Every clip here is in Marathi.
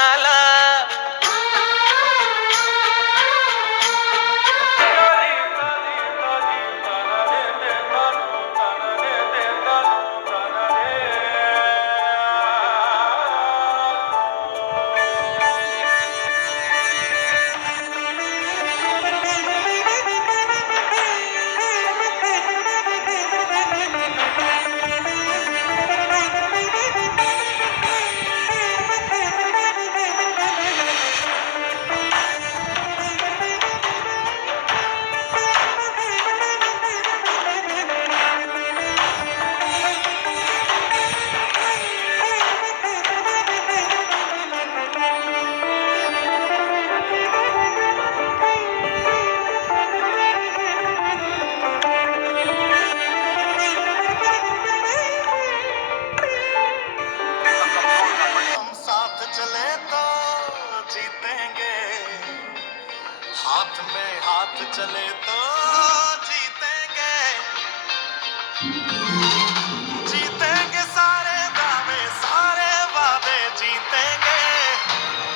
कुणाला हाथ में हाथ चले तो जीतेंगे जीतेंगे सारे दावे सारे वादे जीतेंगे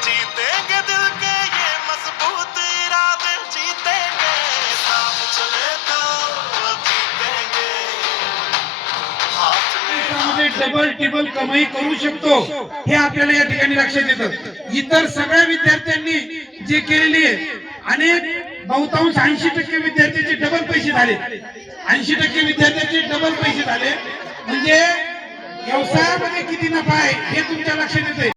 जीतेंगे दिल के ये मजबूत इरादे जीतेंगे साथ चले तो जीतेंगे हाथ में डबल टिबल कमाई करू शकतो हे आपल्याला या ठिकाणी लक्षात येतं। इतर सगळ्या विद्यार्थ्यांनी जे केलेली आहे अनेक बहुतांश 80% विद्यार्थ्यांचे डबल पैसे झाले, 80% विद्यार्थ्यांचे डबल पैसे झाले, म्हणजे व्यवसायामध्ये किती नफा आहे हे तुमच्या लक्षात येते।